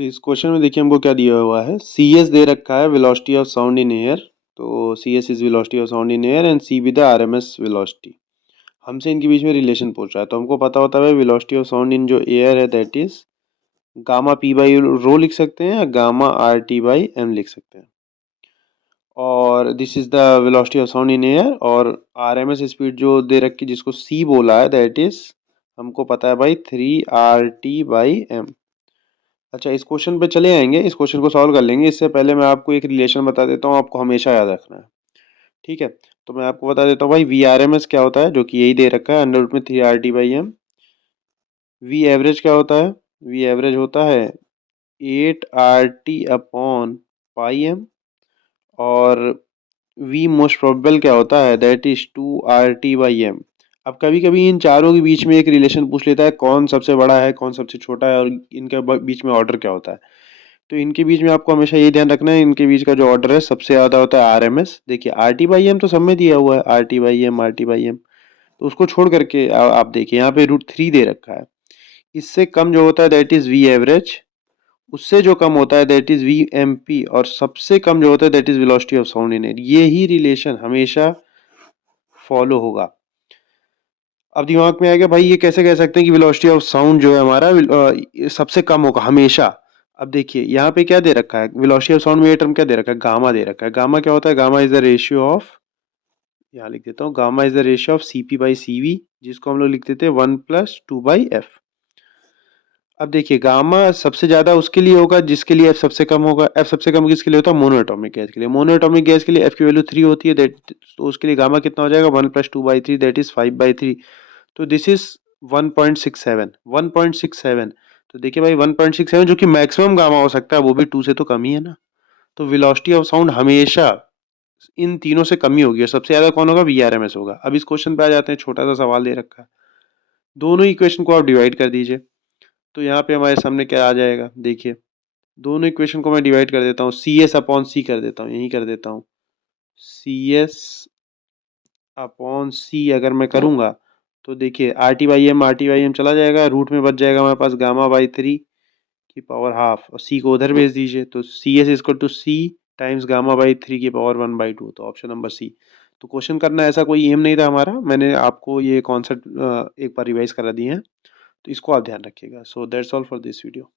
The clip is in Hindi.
तो इस क्वेश्चन में देखिए हमको क्या दिया हुआ है, सी एस दे रखा है velocity of sound in air. तो C S is velocity of sound in air and C be the R M S velocity. हमसे इनके बीच में रिलेशन पूछ रहा है, तो हमको पता होता है वेलोसिटी ऑफ साउंड इन जो एयर है that is gamma P by rho लिख सकते हैं या gamma R T by M लिख सकते हैं। और this is the velocity of sound in air, और आर एम एस स्पीड जो दे रखी जिसको सी बोला है दैट इज हमको पता है भाई 3 RT/m। अच्छा, इस क्वेश्चन पे चले आएंगे, इस क्वेश्चन को सॉल्व कर लेंगे। इससे पहले मैं आपको एक रिलेशन बता देता हूँ, आपको हमेशा याद रखना है। ठीक है, तो मैं आपको बता देता हूँ भाई वी आर एम एस क्या होता है, जो कि यही दे रखा है अंडर रूट में 3 RT/m। वी एवरेज क्या होता है, वी एवरेज होता है 8 RT/m। और वी मोस्ट प्रोबेबल क्या होता है दैट इज 2 RT/m। अब कभी कभी इन चारों के बीच में एक रिलेशन पूछ लेता है, कौन सबसे बड़ा है कौन सबसे छोटा है और इनके बीच में ऑर्डर क्या होता है। तो इनके बीच में आपको हमेशा ये ध्यान रखना है, इनके बीच का जो ऑर्डर है सबसे ज़्यादा होता है आरएमएस। देखिए RT/m तो सब में दिया हुआ है, RT/m। तो उसको छोड़ करके आप देखिए यहाँ पे √3 दे रखा है। इससे कम जो होता है दैट इज वी एवरेज, उससे जो कम होता है that is V M P, और सबसे कम जो होता है that is velocity of sound in air. ये ही रिलेशन हमेशा फॉलो होगा। अब दिमाग में आएगा भाई ये कैसे कह सकते हैं कि वेलोसिटी ऑफ साउंड जो है हमारा सबसे कम होगा हमेशा। अब देखिए यहाँ पे क्या दे रखा है, वेलोसिटी ऑफ साउंड में ये टर्म क्या दे रखा है, गामा दे रखा है। गामा क्या होता है, gamma is the ratio of, यहाँ लिख देता हूँ, gamma is the ratio of C P by C V, जिसको हम लोग लिख देते हैं 1+2/f। अब देखिए गामा सबसे ज्यादा उसके लिए होगा जिसके लिए एफ सबसे कम होगा। एफ सबसे कम किसके लिए होता है, मोनोएटॉमिक गैस के लिए। मोनोएटॉमिक गैस के लिए एफ की वैल्यू 3 होती है, दैट तो उसके लिए गामा कितना हो जाएगा 1+2/3 दैट इज 5/3। तो दिस इज 1.67, 1.67। तो देखिए भाई 1.67 जो कि मैक्सिमम गामा हो सकता है, वो भी 2 से तो कम ही है ना। तो वेलोसिटी ऑफ साउंड हमेशा इन तीनों से कम ही होगी, और सबसे ज्यादा कौन होगा, वीआरएमएस होगा। अब इस क्वेश्चन पे आ जाते हैं, छोटा सा सवाल दे रखा है, दोनों इक्वेशन को आप डिवाइड कर दीजिए। तो यहाँ पे हमारे सामने क्या आ जाएगा, देखिए दोनों इक्वेशन को मैं डिवाइड कर देता हूँ, सी एस अपॉन सी कर देता हूँ, यही कर देता हूँ, सी एस अपॉन सी अगर मैं करूँगा तो देखिए RT/m चला जाएगा, रूट में बच जाएगा हमारे पास गामा/3 की पावर हाफ, और सी को उधर भेज दीजिए। तो C S equal to C times गामा/3 की पावर 1/2। तो ऑप्शन नंबर सी। तो क्वेश्चन करना ऐसा कोई एम नहीं था हमारा, मैंने आपको ये कॉन्सेप्ट एक बार रिवाइज करा दिए हैं, तो इसको आप ध्यान रखिएगा। So that's all for this video.